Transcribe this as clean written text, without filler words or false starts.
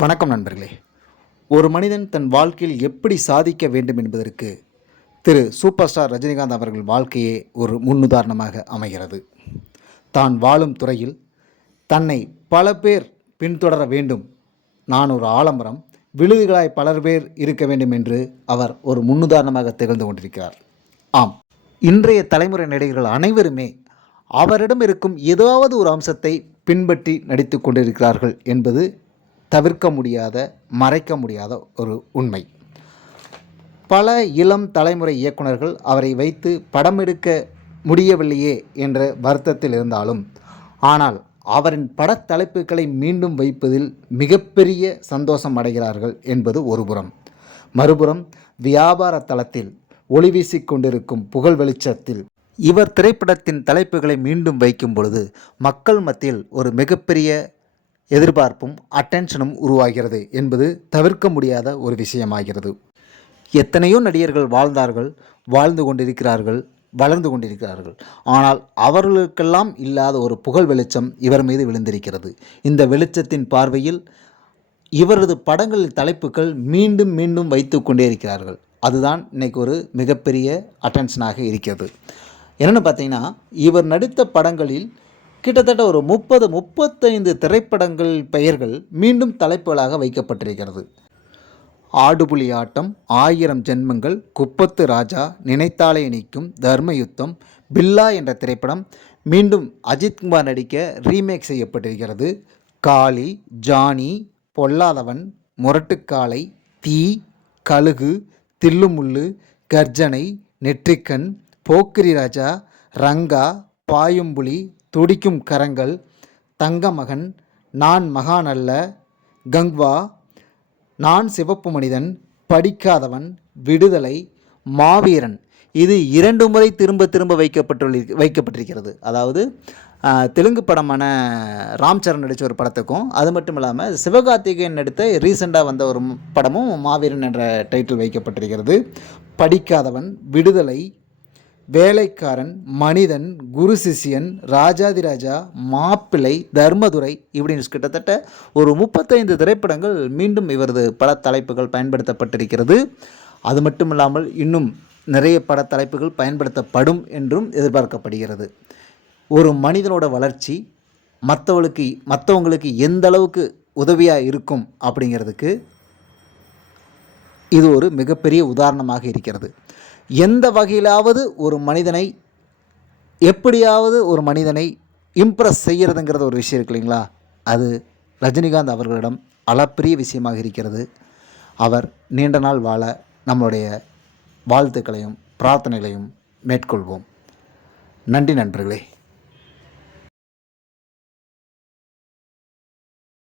வணக்கம் நண்பர்களே. ஒரு மனிதன் தன் வாழ்க்கையில் எப்படி சாதிக்க வேண்டும் என்பதற்கு திரு சூப்பர் ஸ்டார் ரஜினிகாந்த் அவர்கள் வாழ்க்கையே ஒரு முன்னுதாரணமாக அமைகிறது. தான் வாழும் துறையில் தன்னை பல பேர் பின்தொடர வேண்டும், நான் ஒரு ஆலமரம், விழுதுகளாய் பலர் பேர் இருக்க வேண்டும் என்று அவர் ஒரு முன்னுதாரணமாக திகழ்ந்து கொண்டிருக்கிறார். ஆம், இன்றைய தலைமுறை நடிகர்கள் அனைவருமே அவரிடம் இருக்கும் ஏதாவது ஒரு அம்சத்தை பின்பற்றி நடித்து கொண்டிருக்கிறார்கள் என்பது தவிர்க்க முடியாத, மறைக்க முடியாத ஒரு உண்மை. பல இளம் தலைமுறை இயக்குநர்கள் அவரை வைத்து படம் எடுக்க முடியவில்லையே என்ற வருத்தத்தில் இருந்தாலும், ஆனால் அவரின் படத்தலைப்புகளை மீண்டும் வைப்பதில் மிகப்பெரிய சந்தோஷம் அடைகிறார்கள் என்பது ஒருபுறம். மறுபுறம் வியாபார தளத்தில் ஒளி வீசிக் கொண்டிருக்கும் புகழ் வெளிச்சத்தில் இவர் திரைப்படத்தின் தலைப்புகளை மீண்டும் வைக்கும் பொழுது மக்கள் மத்தியில் ஒரு மிகப்பெரிய எதிர்பார்ப்பும் அட்டென்ஷனும் உருவாகிறது என்பது தவிர்க்க முடியாத ஒரு விஷயமாகிறது. எத்தனையோ நடிகர்கள் வாழ்ந்தார்கள், வாழ்ந்து கொண்டிருக்கிறார்கள், வளர்ந்து கொண்டிருக்கிறார்கள். ஆனால் அவர்களுக்கெல்லாம் இல்லாத ஒரு புகழ் வெளிச்சம் இவர் மீது விழுந்திருக்கிறது. இந்த வெளிச்சத்தின் பார்வையில் இவரது படங்களின் தலைப்புகள் மீண்டும் மீண்டும் வைத்து கொண்டே இருக்கிறார்கள். அதுதான் இன்றைக்கி ஒரு மிகப்பெரிய அட்டென்ஷனாக இருக்கிறது. என்னென்னு பார்த்தீங்கன்னா, இவர் நடித்த படங்களில் கிட்டத்தட்ட ஒரு 35 திரைப்படங்கள் பெயர்கள் மீண்டும் தலைப்புகளாக வைக்கப்பட்டிருக்கிறது. ஆடுபுலி ஆட்டம், 1000 ஜென்மங்கள், குப்பத்து ராஜா, நினைத்தாலே இனிக்கும், தர்மயுத்தம், பில்லா என்ற திரைப்படம் மீண்டும் அஜித்குமார் நடிக்க ரீமேக் செய்யப்பட்டிருக்கிறது. காளி, ஜானி, பொல்லாதவன், முரட்டுக்காலை, தீ, கழுகு, தில்லுமுள்ளு, கர்ஜனை, நெற்றிக்கண், போக்கிரி ராஜா, ரங்கா, பாயும்புலி, துடிக்கும் கரங்கள், தங்கமகன், நான் மகான் அல்ல, கங்வா, நான் சிவப்பு மனிதன், படிக்காதவன், விடுதலை, மாவீரன். இது 2 முறை திரும்ப திரும்ப வைக்கப்பட்டிருக்கிறது. அதாவது தெலுங்கு படமான ராம் சரண் நடித்த ஒரு படத்துக்கும், அது மட்டும் இல்லாமல் சிவகார்த்திகேயன் நடித்த ரீசெண்டாக வந்த ஒரு படமும் மாவீரன் என்ற டைட்டில் வைக்கப்பட்டிருக்கிறது. படிக்காதவன், விடுதலை, வேலைக்காரன், மனிதன், குரு சிஷியன், ராஜாதிராஜா, மாப்பிள்ளை, தர்மதுரை, இப்படின்னு கிட்டத்தட்ட ஒரு 35 திரைப்படங்கள் மீண்டும் இவரது பட தலைப்புகள் பயன்படுத்தப்பட்டிருக்கிறது. அது மட்டும் இல்லாமல் இன்னும் நிறைய பட தலைப்புகள் பயன்படுத்தப்படும் என்றும் எதிர்பார்க்கப்படுகிறது. ஒரு மனிதனோட வளர்ச்சி மற்றவங்களுக்கு எந்த அளவுக்கு உதவியாக இருக்கும் அப்படிங்கிறதுக்கு இது ஒரு மிகப்பெரிய உதாரணமாக இருக்கிறது. எந்த வகையிலாவது எப்படியாவது ஒரு மனிதனை இம்ப்ரெஸ் செய்கிறதுங்கிறது ஒரு விஷயம் இருக்கு இல்லைங்களா, அது ரஜினிகாந்த் அவர்களிடம் அளப்பரிய விஷயமாக இருக்கிறது. அவர் நீண்ட நாள் வாழ நம்மளுடைய வாழ்த்துக்களையும் பிரார்த்தனைகளையும் மேற்கொள்வோம். நன்றி நண்பர்களே.